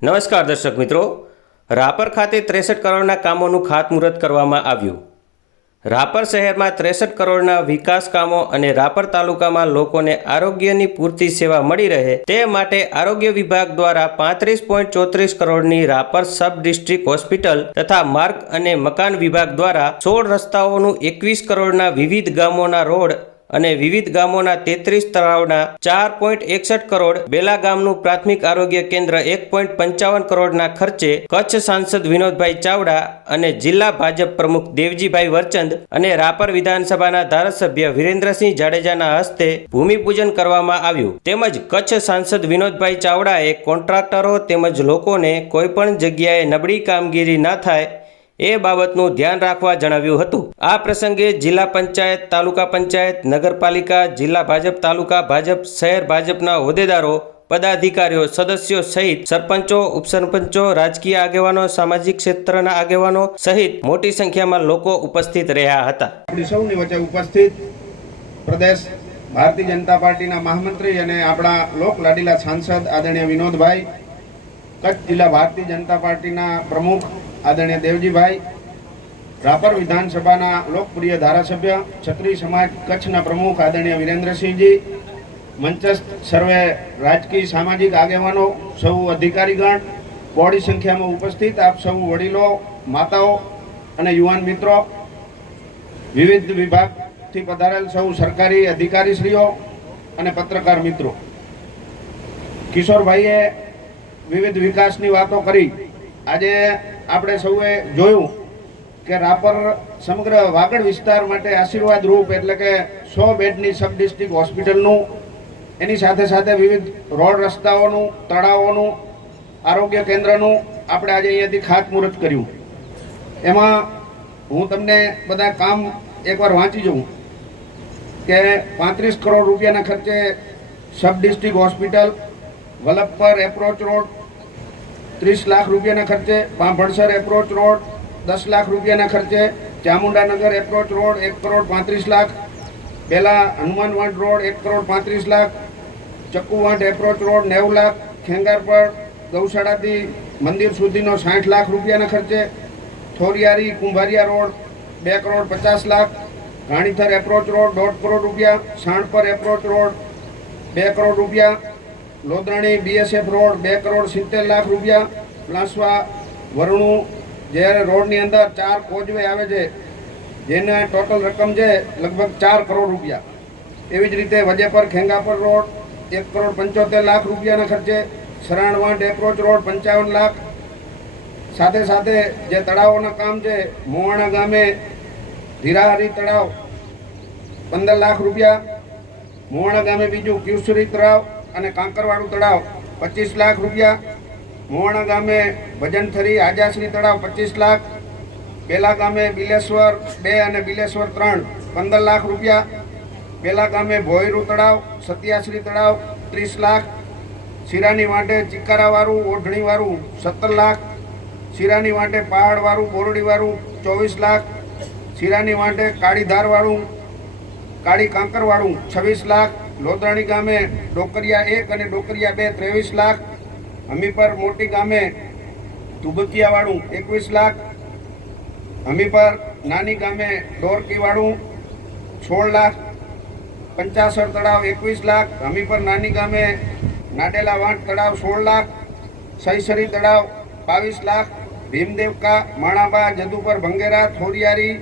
નમસ્કાર દર્શક મિત્રો. રાપર ખાતે ત્રેસઠ કરોડના કામોનું ખાતમુહૂર્ત કરવામાં આવ્યું. રાપર શહેરમાં ત્રેસઠ કરોડના વિકાસ કામો અને રાપર તાલુકામાં લોકોને આરોગ્યની પૂરતી સેવા મળી રહે તે માટે આરોગ્ય વિભાગ દ્વારા પાંત્રીસ પોઈન્ટ ચોત્રીસ કરોડની રાપર સબ ડિસ્ટ્રિક્ટ હોસ્પિટલ તથા માર્ગ અને મકાન વિભાગ દ્વારા સોળ રસ્તાઓનું એકવીસ કરોડના વિવિધ ગામોના રોડ અને વિવિધ ગામોના તેત્રીસ તળાવના ચાર પોઈન્ટ એકસઠ કરોડ બેલા ગામનું પ્રાથમિક આરોગ્ય કેન્દ્ર એક પોઈન્ટ પંચાવન કરોડના ખર્ચે કચ્છ સાંસદ વિનોદભાઈ ચાવડા અને જિલ્લા ભાજપ પ્રમુખ દેવજીભાઈ વરચંદ અને રાપર વિધાનસભાના ધારાસભ્ય વિરેન્દ્રસિંહ જાડેજાના હસ્તે ભૂમિપૂજન કરવામાં આવ્યું. તેમજ કચ્છ સાંસદ વિનોદભાઈ ચાવડાએ કોન્ટ્રાક્ટરો તેમજ લોકોને કોઈપણ જગ્યાએ નબળી કામગીરી ના થાય એ બાબતનું ધ્યાન રાખવા જણાવ્યું હતું. આ પ્રસંગે જિલ્લા પંચાયત, તાલુકા પંચાયત, નગરપાલિકા, જિલ્લા ભાજપ, તાલુકા ભાજપ, શહેર ભાજપના હોદ્દેદારો, પદાધિકારીઓ, સદસ્યો સહિત સરપંચો, ઉપસરપંચો, રાજકીય આગેવાનો, સામાજિક ક્ષેત્રના આગેવાનો સહિત મોટી સંખ્યામાં લોકો ઉપસ્થિત રહ્યા હતા. સૌની વચ્ચે ઉપસ્થિત પ્રદેશ ભારતીય જનતા પાર્ટીના મહામંત્રી અને આપણા લોક લાડીલા સાંસદ આદરણીય વિનોદભાઈ, કચ્છ જિલ્લા ભારતીય જનતા પાર્ટીના પ્રમુખ આદરણીય દેવજીભાઈ, રાપર વિધાનસભાના લોકપ્રિય ધારાસભ્ય, ક્ષત્રિય સમાજ કચ્છના પ્રમુખ આદરણીય વિરેન્દ્રસિંહજી, મંચસ્થ સર્વે રાજકીય સામાજિક આગેવાનો, સૌ અધિકારીગણ, બોડી સંખ્યામાં ઉપસ્થિત આપ સૌ વડીલો, માતાઓ અને યુવાન મિત્રો, વિવિધ વિભાગથી પધારેલ સૌ સરકારી અધિકારીશ્રીઓ અને પત્રકાર મિત્રો. કિશોરભાઈએ વિવિધ વિકાસની વાતો કરી. આજે આપણે સૌએ જોયું કે રાપર સમગ્ર વાગડ વિસ્તાર માટે આશીર્વાદ રૂપ એટલે કે સો બેડની સબ ડિસ્ટ્રિક્ટ હોસ્પિટલનું, એની સાથે સાથે વિવિધ રોડ રસ્તાઓનું, તળાવોનું, આરોગ્ય કેન્દ્રનું આપણે આજે અહીંયાથી ખાતમુહૂર્ત કર્યું. એમાં હું તમને બધા કામ એકવાર વાંચી જોઉં કે પાંત્રીસ કરોડ રૂપિયાના ખર્ચે sub district hospital, Vallabhpar approach road ત્રીસ લાખ રૂપિયાના ખર્ચે પાંભણસર એપ્રોચ રોડ દસ લાખ રૂપિયાના ખર્ચે ચામુંડાનગર એપ્રોચ રોડ એક કરોડ પાંત્રીસ લાખ. પહેલાં હનુમાનવાંટ રોડ, એક કરોડ પાંત્રીસ લાખ. ચક્કુવાંટ એપ્રોચ રોડ નેવું લાખ. ખેંગારપર ગૌશાળાથી મંદિર સુધીનો સાઠ લાખ રૂપિયાના ખર્ચે. થોરિયારી કુંભારિયા રોડ, બે કરોડ પચાસ લાખ. ઘાણીથર એપ્રોચ રોડ દોઢ કરોડ રૂપિયા. સાણપર એપ્રોચ રોડ બે કરોડ રૂપિયા. લોધરાણી બીએસએફ રોડ બે કરોડ સિત્તેર લાખ રૂપિયા પ્લાસવા વરણું, જે રોડની અંદર ચાર કોચવે આવે છે, જેને ટોટલ રકમ છે લગભગ ચાર કરોડ રૂપિયા. એવી જ રીતે વજેપર ખેંગાપર રોડ, એક કરોડ પંચોતેર લાખ રૂપિયાના ખર્ચે સરાણવાંટ એપ્રોચ રોડ, પંચાવન લાખ. સાથે સાથે જે તળાવોના કામ છે, મોવાણા ગામે ધીરાહરી તળાવ, પંદર લાખ રૂપિયા. મોવાણા ગામે બીજું ક્યુસરી તળાવ અને કાંકરવાડું તળાવ પચીસ લાખ રૂપિયા. મોવાણા ગામે ભજનથરી આજાશ્રી તળાવ પચીસ લાખ. પેલા ગામે બિલેશ્વર બે અને બિલેશ્વર ત્રણ પંદર લાખ રૂપિયા. પેલા ગામે ભોયરું તળાવ, સત્યાશ્રી તળાવ ત્રીસ લાખ. શિરાની વાંટે ચિકારાવાળું ઓઢણીવાળું સત્તર લાખ. શિરાની વાંટે પહાડવાળું, બોરડીવાળું ચોવીસ લાખ. શિરાની વાંટે કાળીધારવાળું, કાળી કાંકરવાળું છવ્વીસ લાખ. લોધરાણી ગામે ડોકરિયા એક અને ડોકરિયા બે ત્રેવીસ લાખ, હમીપર મોટી ગામે તુબકિયાવાળું એકવીસ લાખ, હમીપર નાની ગામે ડોરકીવાળું સોળ લાખ, પંચાસર તળાવ એકવીસ લાખ, હમીપર નાની ગામે નાડેલા વાંટ તળાવ સોળ લાખ, સૈસરી તળાવ બાવીસ લાખ, ભીમદેવકા, માણાબા, જદુપર, ભંગેરા, થોરિયારી,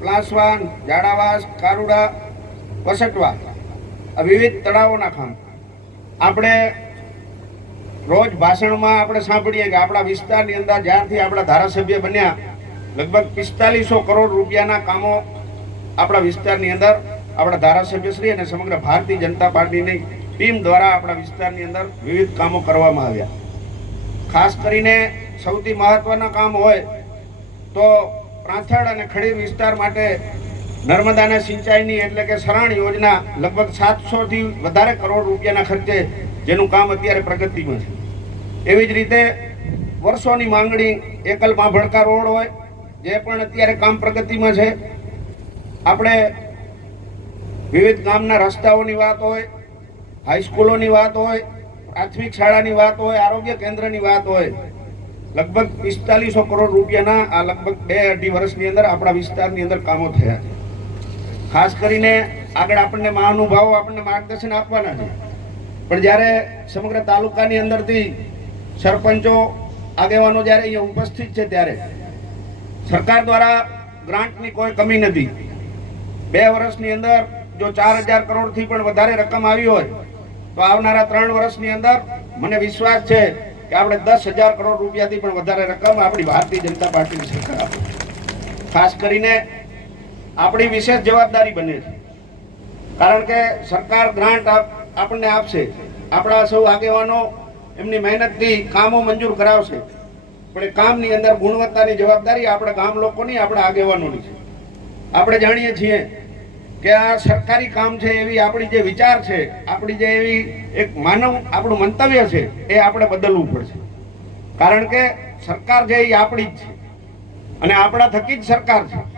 પ્લાસવાન, જાડાવાસ, કારુડા, વસટવા આ વિવિધ તળાવોના કામ આપણે રોજ ભાષણમાં આપણે સાંભળીએ કે આપણા વિસ્તારની અંદર જ્યારથી આપણા ધારાસભ્ય બન્યા, લગભગ પિસ્તાલીસો કરોડ રૂપિયાના કામો આપણા વિસ્તારની અંદર આપણા ધારાસભ્યશ્રી અને સમગ્ર ભારતીય જનતા પાર્ટીની ટીમ દ્વારા આપણા વિસ્તારની અંદર વિવિધ કામો કરવામાં આવ્યા. ખાસ કરીને સૌથી મહત્વના કામ હોય તો પ્રાંથળ અને ખડીર વિસ્તાર માટે નર્મદાના સિંચાઈની એટલે કે શરણ યોજના લગભગ સાતસો થી વધારે કરોડ રૂપિયાના ખર્ચે જેનું કામ અત્યારે પ્રગતિમાં છે. એવી જ રીતે વર્ષોની માંગણી એકલ ભડકા રોડ હોય, જે પણ અત્યારે કામ પ્રગતિમાં છે. આપણે વિવિધ ગામના રસ્તાઓની વાત હોય હાઈસ્કૂલોની વાત હોય, પ્રાથમિક શાળાની વાત હોય, આરોગ્ય કેન્દ્રની વાત હોય, લગભગ પિસ્તાલીસો કરોડ રૂપિયાના આ લગભગ બે અઢી વર્ષની અંદર આપણા વિસ્તારની અંદર કામો થયા છે. ખાસ કરીને આગળ આપણને મહાનુભાવો આપણને માર્ગદર્શન આપવાના છે. પણ જ્યારે સમગ્ર તાલુકાની અંદરથી સરપંચો, આગેવાનો જ્યારે અહીંયા ઉપસ્થિત છે ત્યારે સરકાર દ્વારા ગ્રાન્ટની કોઈ કમી નથી. બે વર્ષની અંદર જો ચાર હજાર કરોડથી પણ વધારે રકમ આવી હોય, તો આવનારા ત્રણ વર્ષની અંદર મને વિશ્વાસ છે કે આપણે દસ હજાર કરોડ રૂપિયાથી પણ વધારે રકમ આપણી ભારતીય જનતા પાર્ટીની સરકાર આપે ખાસ કરીને આપણી વિશેષ જવાબદારી બને છે. કારણ કે સરકાર ગ્રાન્ટ આપ- આપણને આપશે. આપણા સૌ આગેવાનો એમની મહેનતથી કામો મંજૂર કરાવશે. પણ એ કામની અંદર ગુણવત્તાની જવાબદારી આપણા ગામ લોકોની, આપણા આગેવાનોની છે. આપણે જાણીએ છીએ કે આ સરકારી કામ છે એવી આપણી જે વિચાર છે, આપણી જે એવી એક માનવ, આપણું મંતવ્ય છે, એ આપણે બદલવું પડશે. કારણ કે સરકાર છે એ આપણી જ છે. અને આપણા થકી જ સરકાર છે.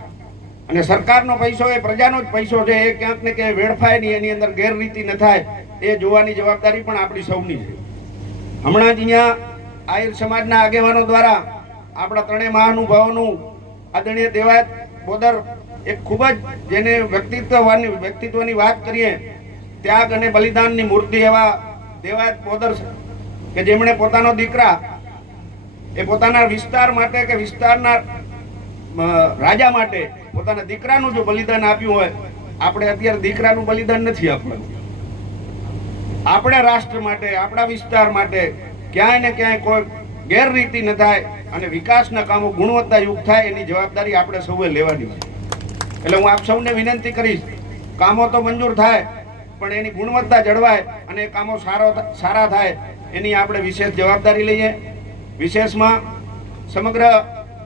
અને સરકારનો પૈસો એ પ્રજાનો જ પૈસો છે. એ ક્યાંક ને ક્યાંય વેડફાય નહીં, એની અંદર ગેરરીતિ ન થાય. એ જોવાની જવાબદારી પણ આપણી સૌની છે. હમણાં જ અહીંયા આહિર સમાજના આગેવાનો દ્વારા આપણા ત્રણેય મહાનુભાવોનું આદરણીય દેવાયત બોદર એક ખૂબ જ જેને વ્યક્તિત્વની વ્યક્તિત્વની વાત કરીએ, ત્યાગ અને બલિદાનની મૂર્તિ એવા દેવાયત બોદર કે જેમણે પોતાનો દીકરા, એ પોતાના વિસ્તાર માટે કે વિસ્તારના રાજા માટે પોતાના દીકરાનું જો બલિદાન આપ્યું હોય, આપણે અત્યારે દીકરાનું બલિદાન નથી આપવાનું. આપણા રાષ્ટ્ર માટે, આપણા વિસ્તાર માટે ક્યાંય ને ક્યાંય કોઈ ગેરરીતિ ન થાય અને વિકાસના કામો ગુણવત્તાયુક્ત થાય એની જવાબદારી આપણે સૌએ લેવાની છે. એટલે હું આપ સૌને વિનંતી કરીશ, કામો તો મંજૂર થાય, પણ એની ગુણવત્તા જળવાય અને કામો સારો સારા થાય એની આપણે વિશેષ જવાબદારી લઈએ. વિશેષમાં સમગ્ર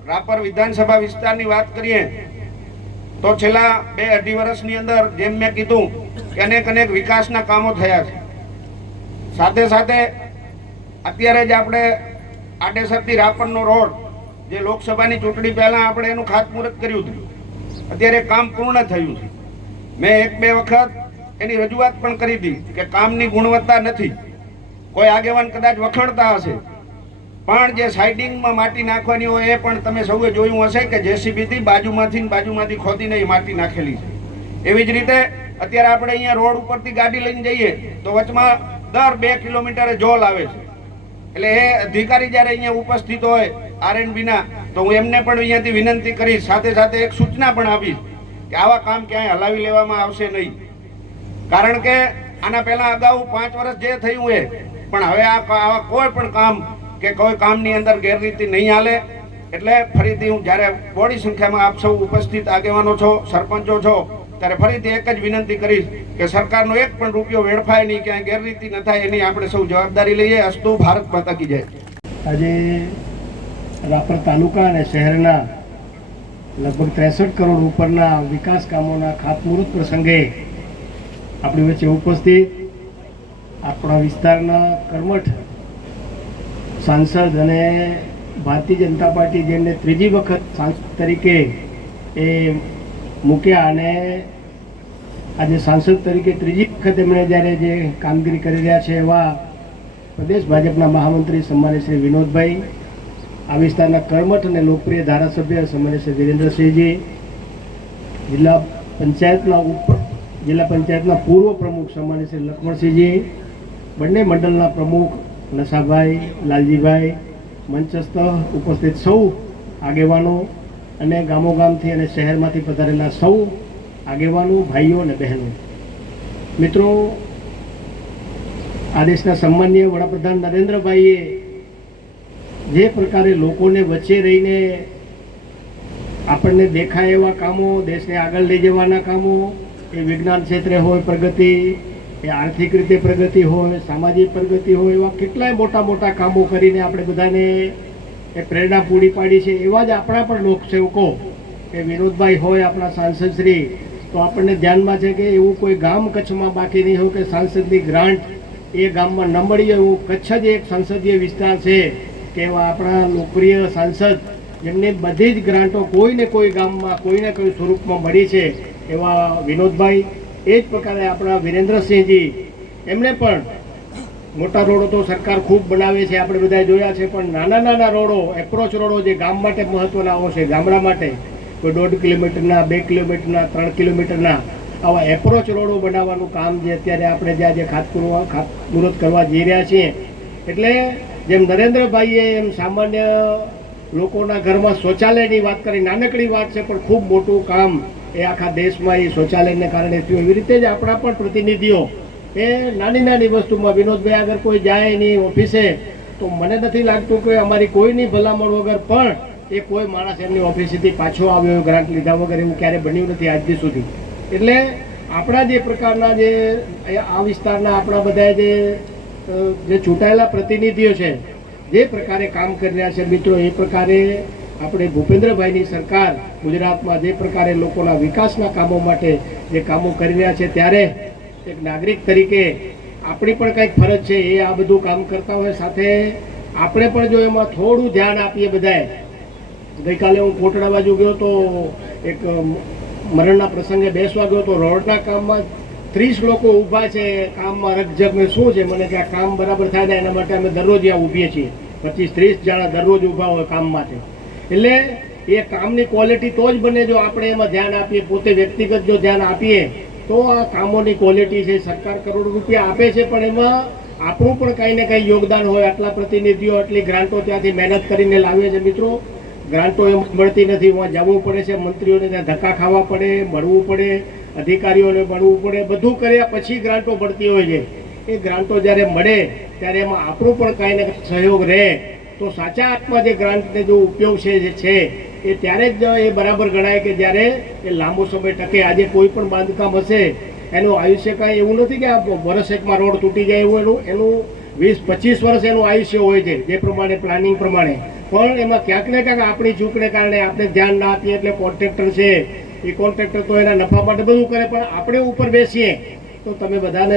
રાપર વિધાનસભા વિસ્તારની વાત કરીએ તો છેલ્લા બે અઢી વર્ષની અંદર જેમ મેં કીધું અનેક અનેક વિકાસના કામો થયા છે. સાથે સાથે અત્યારે જ આપણે આડેસરથી રાપરનો રોડ જે લોકસભાની ચૂંટણી પહેલાં આપણે એનું ખાતમુહૂર્ત કર્યું હતું, અત્યારે કામ પૂર્ણ થયું છે. મેં એક બે વખત એની રજૂઆત પણ કરી હતી કે કામની ગુણવત્તા નથી. કોઈ આગેવાન કદાચ વખણતા હશે પણ જે સાઇડિંગમાં માટી નાખવાની હોય એ પણ તમે સૌએ જોયું હશે કે જેસીબીથી બાજુમાંથી બાજુમાંથી ખોદીને એ માટી નાખેલી છે. એવી જ રીતે અત્યારે આપણે અહીંયા રોડ ઉપરથી ગાડી લઈને જઈએ તો વચમાં દર બે કિલોમીટરે જોલ આવે છે. એટલે એ અધિકારી જ્યારે અહીંયા ઉપસ્થિત હોય આરએનબીના તો હું એમને પણ અહીંયાથી વિનંતી કરીશ, સાથે સાથે એક સૂચના પણ આપીશ કે આવા કામ ક્યાંય હલાવી લેવામાં આવશે નહીં. કારણ કે આના પહેલા અગાઉ પાંચ વર્ષ જે થયું એ, પણ હવે આ આવા કોઈ પણ કામ કે કોઈ કામની અંદર ગેરરીતિ નહીં હાલે, એટલે ફરીથી હું જ્યારે બોડી સંખ્યામાં આપ સૌ ઉપસ્થિત આગેવાનો છો, સરપંચો છો, ત્યારે ફરીથી એક જ વિનંતી કરીશ કે સરકારનો એક પણ રૂપિયો વેડફાય નહીં, ક્યાંય ગેરરીતિ ન થાય, એની આપણે સૌ જવાબદારી લઈએ. અસ્તુ, ભારત માતા કી જય. આજે રાપર તાલુકા અને શહેરના લગભગ ત્રેસઠ કરોડ ઉપરના વિકાસ કામોના ખાતમુહૂર્ત પ્રસંગે આપણી વચ્ચે ઉપસ્થિત આપણા વિસ્તારના કર્મઠ સાંસદ અને ભારતીય જનતા પાર્ટી જેમને ત્રીજી વખત સાંસદ તરીકે એ મૂક્યા અને આજે સાંસદ તરીકે ત્રીજી વખત એમણે જ્યારે જે કામગીરી કરી રહ્યા છે એવા પ્રદેશ ભાજપના મહામંત્રી સન્માન્ય શ્રી વિનોદભાઈ, આ વિસ્તારના કર્મઠ અને લોકપ્રિય ધારાસભ્ય સન્માન્ય શ્રી વિરેન્દ્રસિંહજી, જિલ્લા પંચાયતના ઉપ, જિલ્લા પંચાયતના પૂર્વ પ્રમુખ સન્માન્ય શ્રી લક્ષ્મણસિંહજી, બંને મંડળના પ્રમુખ નશાભાઈ, લાલજીભાઈ, મંચસ્થ ઉપસ્થિત સૌ આગેવાનો અને ગામો ગામથી અને શહેરમાંથી પધારેલા સૌ આગેવાનો, ભાઈઓ અને બહેનો. મિત્રો, આ દેશના સન્માનીય વડાપ્રધાન નરેન્દ્રભાઈએ જે પ્રકારે લોકોને વચ્ચે રહીને આપણને દેખાય એવા કામો, દેશને આગળ લઈ જવાના કામો, એ વિજ્ઞાન ક્ષેત્રે હોય, પ્રગતિ એ આર્થિક રીતે પ્રગતિ હોય સામાજિક પ્રગતિ હોય એવા કેટલાય મોટા મોટા કામો કરીને આપણે બધાને એ પ્રેરણા પૂરી પાડી છે. એવા જ આપણા પણ લોકસેવકો કે વિનોદભાઈ હોય આપણા સાંસદશ્રી તો આપણને ધ્યાનમાં છે કે એવું કોઈ ગામ કચ્છમાં બાકી નહીં હોય કે સાંસદની ગ્રાન્ટ એ ગામમાં ન મળી એવું કચ્છ જ એક સંસદીય વિસ્તાર છે કે એવા આપણા લોકપ્રિય સાંસદ જેમને બધી જ ગ્રાન્ટો કોઈને કોઈ ગામમાં કોઈને કોઈ સ્વરૂપમાં મળી છે એવા વિનોદભાઈ એ જ પ્રકારે આપણા વિરેન્દ્રસિંહજી એમણે પણ મોટા રોડો તો સરકાર ખૂબ બનાવે છે, આપણે બધા જોયા છે, પણ નાના નાના રોડો એપ્રોચ રોડો જે ગામ માટે મહત્વના હોય છે, ગામડા માટે, કોઈ દોઢ કિલોમીટરના, બે કિલોમીટરના, ત્રણ કિલોમીટરના, આવા એપ્રોચ રોડો બનાવવાનું કામ જે અત્યારે આપણે જે ખાતમુહૂર્ત ખાતમુહૂર્ત કરવા જઈ રહ્યા છીએ, એટલે જેમ નરેન્દ્રભાઈએ એમ સામાન્ય લોકોના ઘરમાં શૌચાલયની વાત કરી, નાનકડી વાત છે, પણ ખૂબ મોટું કામ એ આખા દેશમાં એ શૌચાલયને કારણે થયું. એવી રીતે જ આપણા પણ પ્રતિનિધિઓ, એ નાની નાની વસ્તુમાં વિનોદભાઈ આગળ કોઈ જાય એની ઓફિસે, તો મને નથી લાગતું કે અમારી કોઈની ભલામણ વગર પણ એ કોઈ માણસ એમની ઓફિસેથી પાછો આવ્યો ગ્રાન્ટ લીધા વગર એવું ક્યારે બન્યું નથી આજ દી સુધી. એટલે આપણા જે પ્રકારના જે આ વિસ્તારના આપણા બધા જે જે ચૂંટાયેલા પ્રતિનિધિઓ છે, જે પ્રકારે કામ કરી રહ્યા છે, મિત્રો, એ પ્રકારે આપણે ભૂપેન્દ્રભાઈની સરકાર ગુજરાતમાં જે પ્રકારે લોકોના વિકાસના કામો માટે જે કામો કરી રહ્યા છે, ત્યારે એક નાગરિક તરીકે આપણી પણ કંઈક ફરજ છે, એ આ બધું કામ કરતા હોય. સાથે આપણે પણ જો એમાં થોડું ધ્યાન આપીએ બધાએ. ગઈકાલે હું કોટડા બાજુ ગયો તો એક મરણના પ્રસંગે બેસવા ગયો તો રોડના કામમાં ત્રીસ લોકો ઊભા છે, કામમાં રકઝક શું છે? મને કે આ કામ બરાબર થાય એના માટે અમે દરરોજ ત્યાં ઊભીએ છીએ. પચીસ, ત્રીસ જણા દરરોજ ઊભા હોય કામ માટે. એટલે એ કામની ક્વોલિટી તો જ બને જો આપણે એમાં ધ્યાન આપીએ, પોતે વ્યક્તિગત જો ધ્યાન આપીએ, તો આ કામોની ક્વોલિટી છે. સરકાર કરોડ રૂપિયા આપે છે, પણ એમાં આપણું પણ કંઈ ને કંઈ યોગદાન હોય. આટલા પ્રતિનિધિઓ, આટલી ગ્રાન્ટો ત્યાંથી મહેનત કરીને લાવીએ છે મિત્રો. ગ્રાન્ટો એમ મળતી નથી. વहाँ જવું પડે છે. મંત્રીઓને ત્યાં ધક્કા ખાવા પડે, મળવું પડે, અધિકારીઓને મળવું પડે. બધું કર્યા પછી ગ્રાન્ટો મળતી હોય છે. એ ગ્રાન્ટો જ્યારે મળે, ત્યારે એમાં આપણું પણ કાંઈ ને કાંઈ સહયોગ રહે. તો સાચા અર્થમાં જે ગ્રાન્ટને જો ઉપયોગ છે જે છે, એ ત્યારે જ એ બરાબર ગણાય કે જ્યારે એ લાંબો સમય ટકે, આજે કોઈ પણ બાંધકામ હશે, એનું આયુષ્ય કાંઈ એવું નથી કે આ વર્ષ એકમાં રોડ તૂટી જાય એવું, એનું એનું વીસ, પચીસ વર્ષ એનું આયુષ્ય હોય છે, જે પ્રમાણે, પ્લાનિંગ પ્રમાણે. પણ એમાં ક્યાંક ને ક્યાંક આપણી ચૂકને કારણે આપણે ધ્યાન ના આપીએ એટલે કોન્ટ્રાક્ટર છે, એ કોન્ટ્રાક્ટર તો એના નફા માટે બધું કરે, પણ આપણે ઉપર બેસીએ, તો તમે બધાને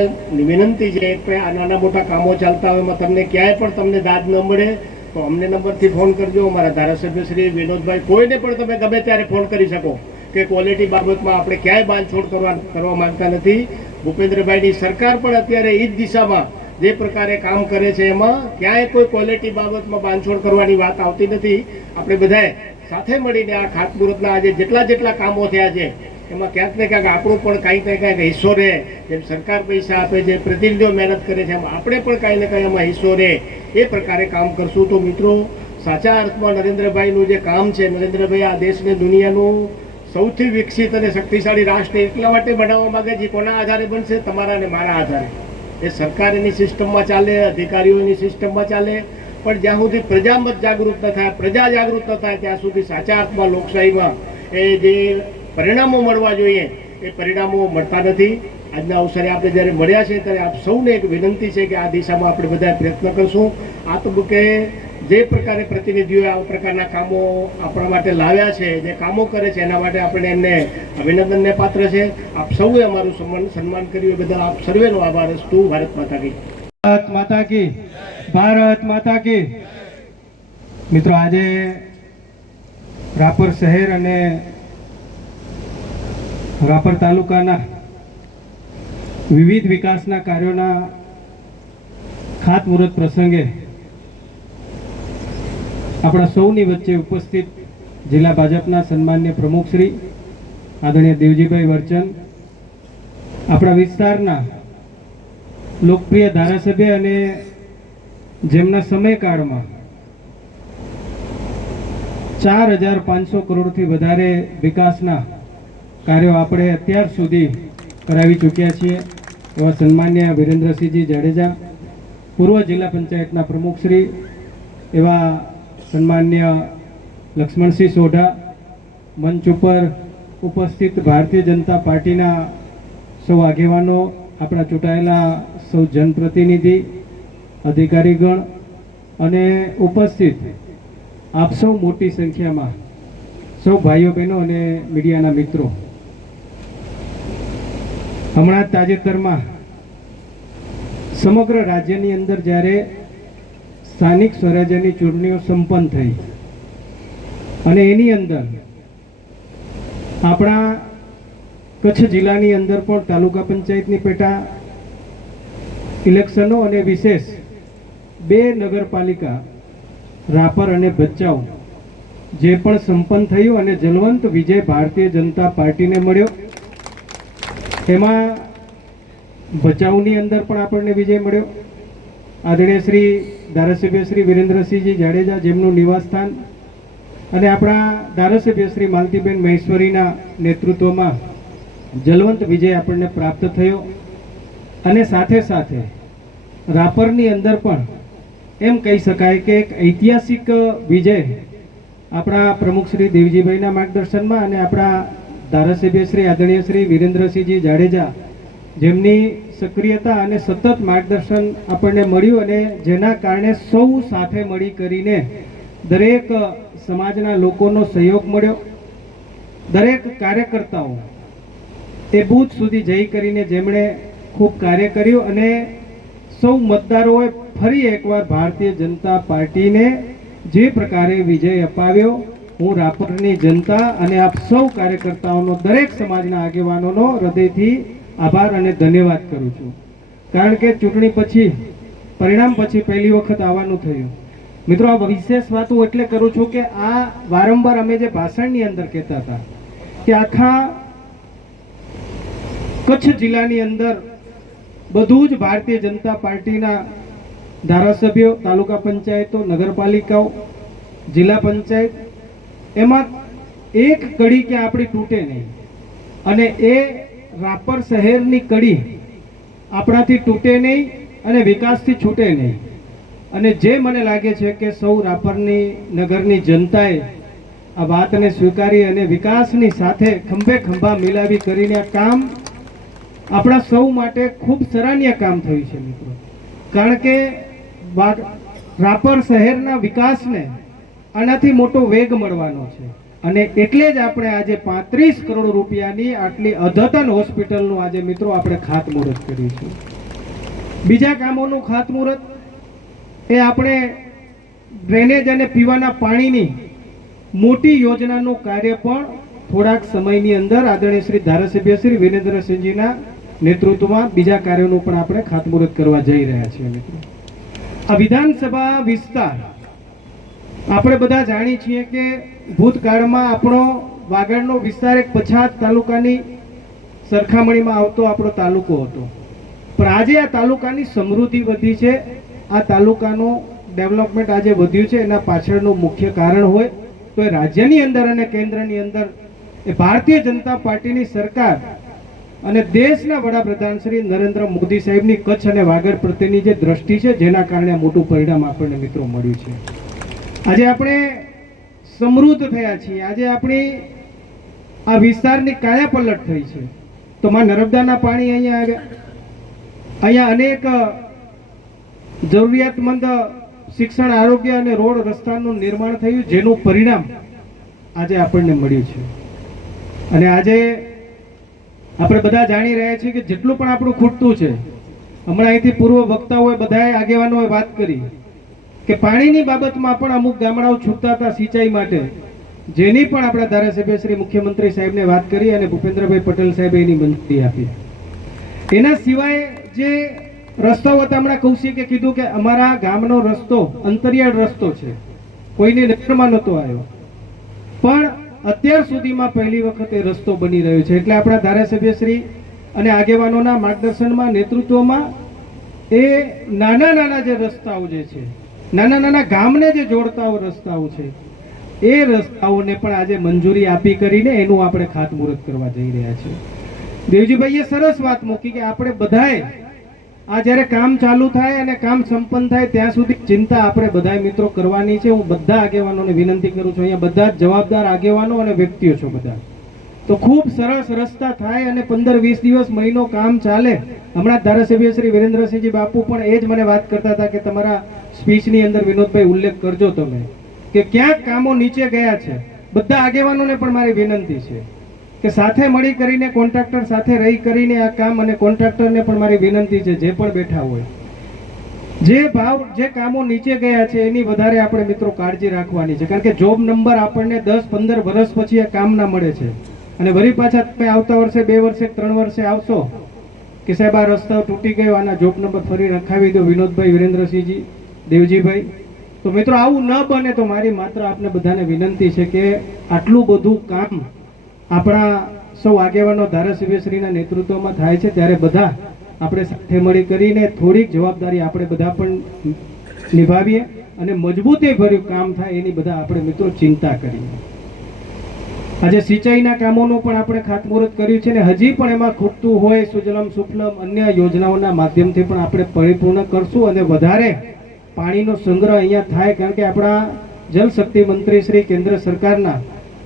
વિનંતી છે કે આ નાના મોટા કામો ચાલતા હોય, એમાં તમને ક્યાંય પણ તમને દાદ ન મળે તો અમને નંબરથી ફોન કરજો, અમારા ધારાસભ્ય શ્રી વિનોદભાઈ. કોઈને પણ તમે ગમે ત્યારે ફોન કરી શકો કે ક્વોલિટી બાબતમાં આપણે ક્યાંય બાંધછોડ કરવા કરવા માંગતા નથી. ભૂપેન્દ્રભાઈની સરકાર પણ અત્યારે એ જ દિશામાં જે પ્રકારે કામ કરે છે એમાં ક્યાંય કોઈ ક્વોલિટી બાબતમાં બાંધછોડ કરવાની વાત આવતી નથી. આપણે બધાએ સાથે મળીને આ ખાતમુહૂર્તના આજે જેટલા જેટલા કામો થયા છે એમાં ક્યાંક ને ક્યાંક આપણું પણ કાંઈક ને કાંઈક હિસ્સો રહે. જેમ સરકાર પૈસા આપે છે, પ્રતિનિધિઓ મહેનત કરે છે, એમ આપણે પણ કાંઈ ને કાંઈ એમાં હિસ્સો રહે. એ પ્રકારે કામ કરશું. તો મિત્રો, સાચા અર્થમાં નરેન્દ્રભાઈનું જે કામ છે, નરેન્દ્રભાઈ આ દેશને, દુનિયાનું સૌથી વિકસિત અને શક્તિશાળી રાષ્ટ્ર એટલા માટે બનાવવા માંગે છે, કોના આધારે બનશે? તમારા અને મારા આધારે. એ સરકારની સિસ્ટમમાં ચાલે, અધિકારીઓની સિસ્ટમમાં ચાલે, પણ જ્યાં સુધી પ્રજામત જાગૃત ન થાય, પ્રજા જાગૃત ન થાય, ત્યાં સુધી સાચા અર્થમાં લોકશાહીમાં એ જે પરિણામો મળવા જોઈએ. એ પરિણામો મળતા નથી. આજના અવસરે આપણે જ્યારે મળ્યા છે ત્યારે આપ સૌને એક વિનંતી છે કે આ દિશામાં આપણે બધા પ્રયત્ન કરશું. આ તબક્કે જે પ્રકારે પ્રતિનિધિઓએ આ પ્રકારના કામો આપણા માટે લાવ્યા છે, જે કામો કરે છે, એના માટે આપણે એમને અભિનંદનને પાત્ર છે. આપ સૌએ અમારું સન્માન સન્માન કર્યું. એ બદલ આપ સર્વેનો આભાર અસ્તુ. ભારત માતા કી. ભારત માતા કી. ભારત માતા કી. મિત્રો, આજે રાપર શહેર અને રાપર તાલુકાના વિવિધ વિકાસના કાર્યોના ખાતમુહૂર્ત પ્રસંગે આપણા સૌની વચ્ચે ઉપસ્થિત જિલ્લા ભાજપના સન્માન્ય પ્રમુખ શ્રી આદરણીય દેવજીભાઈ વર્ચન, આપણા વિસ્તારના લોકપ્રિય ધારાસભ્ય અને જેમના સમયકાળમાં ચાર હજાર પાંચસો કરોડથી વધારે વિકાસના કાર્યો આપણે અત્યાર સુધી કરાવી ચૂક્યા છીએ. એવા સન્માન્ય વિરેન્દ્રસિંહજી જાડેજા, પૂર્વ જિલ્લા પંચાયતના પ્રમુખશ્રી એવા સન્માન્ય લક્ષ્મણસિંહ સોઢા, મંચ ઉપર ઉપસ્થિત ભારતીય જનતા પાર્ટીના સૌ આગેવાનો, આપણા ચૂંટાયેલા સૌ જનપ્રતિનિધિ, અધિકારીગણ અને ઉપસ્થિત આપ સૌ મોટી સંખ્યામાં સૌ ભાઈઓ બહેનો અને મીડિયાના મિત્રો. હમણાં તાજેતરમાં સમગ્ર રાજ્યની અંદર જ્યારે સ્થાનિક સ્વરાજ્યની ચૂંટણીઓ સંપન્ન થઈ અને એની અંદર આપણા કચ્છ જિલ્લાની અંદર પણ તાલુકા પંચાયતની પેટા ઇલેક્શનો અને વિશેષ બે નગરપાલિકા રાપર અને ભચાઉ જે પણ સંપન્ન થયું અને જલવંત વિજય ભારતીય જનતા પાર્ટીને મળ્યો. એમાં ભચાઉની અંદર પણ આપણને વિજય મળ્યો. આદરણીય શ્રી ધારાસભ્ય શ્રી વિરેન્દ્રસિંહજી જાડેજા જેમનું નિવાસસ્થાન અને આપણા ધારાસભ્ય શ્રી માલતીબેન મહેશ્વરીના નેતૃત્વમાં જલવંત વિજય આપણને પ્રાપ્ત થયો. અને સાથે સાથે રાપરની અંદર પણ એમ કહી શકાય કે એક ઐતિહાસિક વિજય આપણા પ્રમુખ શ્રી દેવજીભાઈના માર્ગદર્શનમાં અને આપણા ધારાસભ્ય શ્રી આદરણીય શ્રી વિરેન્દ્રસિંહજી જાડેજા, જેમની સક્રિયતા અને સતત માર્ગદર્શન આપણને મળ્યું અને જેના કારણે સૌ સાથે મળી કરીને દરેક સમાજના લોકોનો સહયોગ મળ્યો. દરેક કાર્યકર્તાઓ એ બૂથ સુધી જઈ કરીને જેમણે ખૂબ કાર્ય કર્યું અને સૌ મતદારોએ ફરી એકવાર ભારતીય જનતા પાર્ટીને જે પ્રકારે વિજય અપાવ્યો હું રાપરની જનતા અને આપ સૌ કાર્યકર્તાઓનો, દરેક સમાજના આગેવાનોનો હૃદયથી આભાર અને ધન્યવાદ કરું છું. કારણ કે ચૂંટણી પછી, પરિણામ પછી પહેલી વખત આવવાનું થયું. મિત્રો, આ વિશેષ વાત હું એટલે કરું છું કે આ વારંવાર અમે જે ભાષણની અંદર કહેતા હતા, કે આખા કચ્છ જિલ્લાની અંદર બધું જ ભારતીય જનતા પાર્ટીના ધારાસભ્યો, તાલુકા પંચાયતો, નગરપાલિકાઓ, જિલ્લા પંચાયત એમાં એક કડી કે આપણી તૂટે નહીં. અને એ રાપર શહેરની કડી આપણાથી તૂટે નહીં અને વિકાસથી છૂટે નહીં. અને જે મને લાગે છે કે સૌ રાપરની નગરની જનતાએ આ વાતને સ્વીકારી અને વિકાસની સાથે ખંભે ખંભા મિલાવી કરીને આ કામ આપણા સૌ માટે ખૂબ સરાહનીય કામ થયું છે મિત્રો. કારણ કે રાપર શહેરના વિકાસને આનાથી મોટો વેગ મળવાનો છે. અને એટલે જ આપણે આજે પાંત્રીસ કરોડ રૂપિયાની આટલી અદ્યતન હોસ્પિટલનું આજે મિત્રો આપણે ખાતમુહૂર્ત કર્યું છે બીજા કામોનું ખાતમુહૂર્ત, એ આપણે ડ્રેનેજ અને પીવાના પાણીની મોટી યોજનાનું કાર્ય પણ થોડાક સમયની અંદર આદરણીય શ્રી ધારાસભ્ય શ્રી વિરેન્દ્રસિંહજીના નેતૃત્વમાં બીજા કાર્યોનું પણ આપણે ખાતમુહૂર્ત કરવા જઈ રહ્યા છીએ મિત્રો. આ વિધાનસભા વિસ્તાર આપણે બધા જાણીએ છીએ કે ભૂતકાળમાં આપણો વાગડનો વિસ્તાર એક પછાત તાલુકાની સરખામણીમાં આવતો આપણો તાલુકો હતો. પણ આજે આ તાલુકાની સમૃદ્ધિ વધી છે. આ તાલુકાનું ડેવલપમેન્ટ આજે વધ્યું છે. એના પાછળનું મુખ્ય કારણ હોય તો એ રાજ્યની અંદર અને કેન્દ્રની અંદર એ ભારતીય જનતા પાર્ટીની સરકાર અને દેશના વડાપ્રધાન શ્રી નરેન્દ્ર મોદી સાહેબની કચ્છ અને વાગડ પ્રત્યેની જે દ્રષ્ટિ છે, જેના કારણે મોટું પરિણામ આપણને મિત્રો મળ્યું છે. આજે આપણે સમૃદ્ધ થયા છીએ. આજે આપણી આ વિસ્તારની કાયા પલટ થઈ છે. તો માં નર્મદાના પાણી અહીંયા આવ્યા. અહીંયા અનેક જરૂરિયાતમંદ શિક્ષણ, આરોગ્ય અને રોડ રસ્તાનું નિર્માણ થયું, જેનું પરિણામ આજે આપણને મળ્યું છે. અને આજે આપણે બધા જાણી રહ્યા છીએ કે જેટલું પણ આપણું ખૂટતું છે, હમણાં અહીંથી પૂર્વ વક્તાઓએ બધાએ આગેવાનોએ વાત કરી. કે પાણીની બાબતમાં પણ અમુક ગામડાઓ છૂટતા હતા સિંચાઈ માટે. જેની પણ આપણા ધારાસભ્ય શ્રી મુખ્યમંત્રી સાહેબને વાત કરી અને ભૂપેન્દ્રભાઈ પટેલ સાહેબે એની મંજૂરી આપી. એના સિવાય જે રસ્તાઓ હતા, હમણાં કૌશિકે કીધું કે અમારા ગામનો રસ્તો અંતરિયાળ રસ્તો છે. કોઈને નજરમાં નહોતો આવ્યો. પણ અત્યાર સુધીમાં પહેલી વખત એ રસ્તો બની રહ્યો છે. એટલે આપણા ધારાસભ્ય શ્રી અને આગેવાનોના માર્ગદર્શનમાં, નેતૃત્વમાં એ નાના નાના જે રસ્તાઓ જે છે નાના નાના ગામને જે જોડતા રસ્તાઓ છે, એ રસ્તાઓને પણ આજે મંજૂરી આપી કરીને એનું આપણે ખાતમુહૂર્ત કરવા જઈ રહ્યા છીએ. દેવજીભાઈએ સરસ વાત મૂકી કે આપણે બધાએ આ જ્યારે કામ ચાલુ થાય અને કામ સંપન્ન થાય ત્યાં સુધી ચિંતા આપણે બધાએ મિત્રો કરવાની છે. હું બધા આગેવાનોને વિનંતી કરું છું. અહીંયા બધા જ જવાબદાર આગેવાનો અને વ્યક્તિઓ છો બધા. તો ખૂબ સરસ રસ્તા થાય અને પંદર વીસ દિવસ મહિનો કામ ચાલે. હમણાં ધારાસભ્ય શ્રી વિરેન્દ્રસિંહજી બાપુ પણ એ જ મને વાત કરતા હતા કે તમારા સ્પીચની અંદર વિનોદભાઈ ઉલ્લેખ કરજો તમે, કે ક્યાંક કામો નીચે ગયા છે. બધા આગેવાનોને પણ મારી વિનંતી છે કે સાથે મળી કરીને કોન્ટ્રાક્ટર સાથે રહી કરીને આ કામ અને કોન્ટ્રાક્ટરને પણ મારી વિનંતી છે, જે પણ બેઠા હોય. જે ભાવ, જે કામો નીચે ગયા છે, એની વધારે આપણે મિત્રો કાળજી રાખવાની છે. કારણ કે જોબ નંબર આપણને દસ પંદર વર્ષ પછી આ કામ ના મળે છે. અને વળી પાછા તમે આવતા વર્ષે, બે વર્ષે, ત્રણ વર્ષે આવશો કે સાહેબ આ રસ્તાઓ તૂટી ગયો, આના જોક નંબર ફરી રખાવી દો, વિનોદભાઈ, વિરેન્દ્રસિંહજી, દેવજીભાઈ. તો મિત્રો આવું ન બને તો મારી માત્ર આપને બધાને વિનંતી છે કે આટલું બધું કામ આપણા સૌ આગેવાનો ધારાસભ્યશ્રીના નેતૃત્વમાં થાય છે, ત્યારે બધા આપણે સાથે મળી કરીને થોડીક જવાબદારી આપણે બધા પણ નિભાવીએ અને મજબૂતી ભર્યું કામ થાય એની બધા આપણે મિત્રો ચિંતા કરીએ. આજે સિંચાઈના કામોનું પણ આપણે ખાતમુહૂર્ત કર્યું છે ને હજી પણ એમાં ખૂટતું હોય, સુજલમ, સુફલમ, અન્ય યોજનાઓના માધ્યમથી પણ આપણે પરિપૂર્ણ કરશું અને વધારે પાણીનો સંગ્રહ અહીંયા થાય કારણ કે આપણા જલશક્તિ મંત્રી શ્રી કેન્દ્ર સરકારના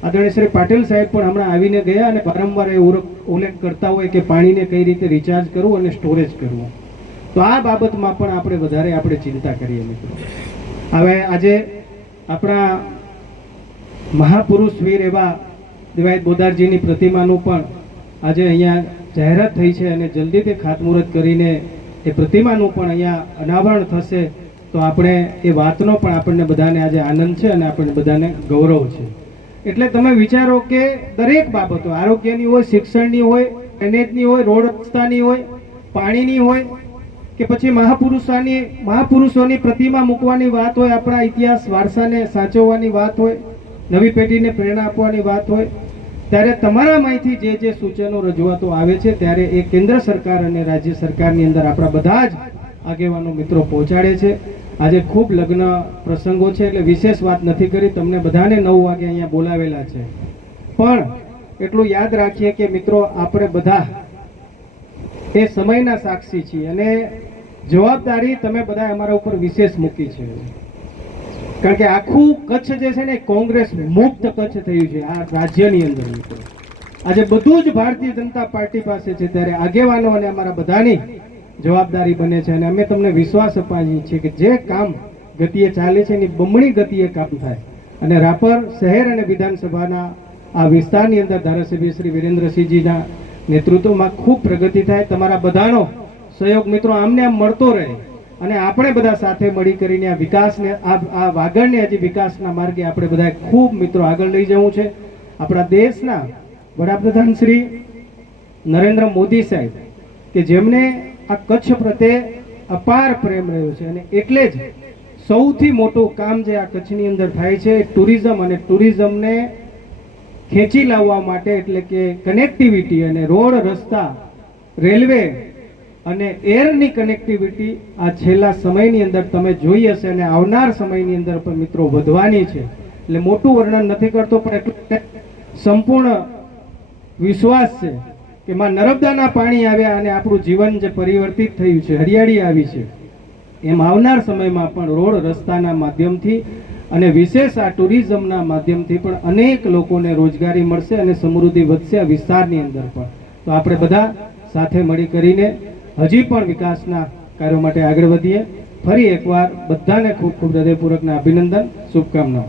આદરણીય શ્રી પાટીલ સાહેબ પણ હમણાં આવીને ગયા અને વારંવાર એ ઉલ્લેખ- કરતા હોય કે પાણીને કઈ રીતે રિચાર્જ કરવું અને સ્ટોરેજ કરવું. તો આ બાબતમાં પણ આપણે વધારે આપણે ચિંતા કરીએ મિત્રો. હવે આજે આપણા મહાપુરુષ વીર એવા દિવાયત બોદારજીની પ્રતિમાનું પણ આજે અહીંયા જાહેરાત થઈ છે અને જલ્દીથી ખાતમુહૂર્ત કરીને એ પ્રતિમાનું પણ અહીંયા અનાવરણ થશે તો આપણે એ વાતનો પણ આપણને બધાને આજે આનંદ છે અને આપણને બધાને ગૌરવ છે. એટલે તમે વિચારો કે દરેક બાબતો, આરોગ્યની હોય, શિક્ષણની હોય ડ્રેનેજની હોય, રોડ રસ્તાની હોય, પાણીની હોય, કે પછી મહાપુરુષોની મહાપુરુષોની પ્રતિમા મૂકવાની વાત હોય, આપણા ઇતિહાસ વારસાને સાચવવાની વાત હોય નવી પેઢીને પ્રેરણા આપવાની વાત હોય, ત્યારે તમારા માહિતી જે જે સૂચનો રજૂઆતો આવે છે, ત્યારે એ કેન્દ્ર સરકાર અને રાજ્ય સરકારની અંદર આપણા બધા જ આગેવાનો મિત્રો પહોંચાડે છે. આજે ખૂબ લગ્ન પ્રસંગો છે, એટલે વિશેષ વાત નથી કરી, તમને બધાને નવ વાગે અહીંયા બોલાવેલા છે. પણ એટલું યાદ રાખીએ કે મિત્રો, આપણે બધા એ સમયના સાક્ષી છીએ અને જવાબદારી તમે બધા અમારા ઉપર વિશેષ મૂકી છે. કારણ કે આખું કચ્છ જે છે ને કોંગ્રેસ મુક્ત કચ્છ થયું છે, આ રાજ્યની અંદર આજે બધું જ ભારતીય જનતા પાર્ટી પાસે છે, ત્યારે આગેવાનો અને અમારા બધાની જવાબદારી બને છે અને અમે તમને વિશ્વાસ અપાવીએ છીએ કે જે કામ ગતિએ ચાલે છે, એની બમણી ગતિએ કામ થાય. અને રાપર શહેર અને વિધાનસભાના આ વિસ્તારની અંદર ધારાસભ્ય શ્રી વિરેન્દ્રસિંહજીના નેતૃત્વમાં ખૂબ પ્રગતિ થાય. તમારા બધાનો સહયોગ મિત્રો આમને આમ મળતો રહે. અને આપણે બધા સાથે મળી કરીને આ વિકાસને, આ આ વાગડને હજી વિકાસના માર્ગે આપણે બધાએ ખૂબ મિત્રો આગળ લઈ જવું છે. આપણા દેશના વડાપ્રધાન શ્રી નરેન્દ્ર મોદી સાહેબ, કે જેમને આ કચ્છ પ્રત્યે અપાર પ્રેમ રહ્યો છે અને એટલે જ સૌથી મોટું કામ જે આ કચ્છની અંદર થાય છે, ટુરિઝમ અને ટુરિઝમને ખેંચી લાવવા માટે એટલે કે કનેક્ટિવિટી અને રોડ રસ્તા, રેલવે અને એરની કનેક્ટિવિટી આ છેલ્લા સમયની અંદર તમે જોઈ હશે અને આવનાર સમયની અંદર પણ મિત્રો વધવાની છે. એટલે મોટું વર્ણન નથી કરતો, પણ એટલું સંપૂર્ણ વિશ્વાસ છે કે માં નર્મદાના પાણી આવ્યા અને આપણું જીવન જે પરિવર્તિત થયું છે, હરિયાળી આવી છે. એમ આવનાર સમયમાં પણ રોડ રસ્તાના માધ્યમથી અને વિશેષ આ ટુરિઝમના માધ્યમથી પણ અનેક લોકોને રોજગારી મળશે અને સમૃદ્ધિ વધશે આ વિસ્તારની અંદર પણ. તો આપણે બધા સાથે મળી કરીને હજી પણ વિકાસના કાર્યો માટે આગળ વધીએ. ફરી એકવાર બધાને ખૂબ ખૂબ હૃદયપૂર્વકના અભિનંદન, શુભકામનાઓ.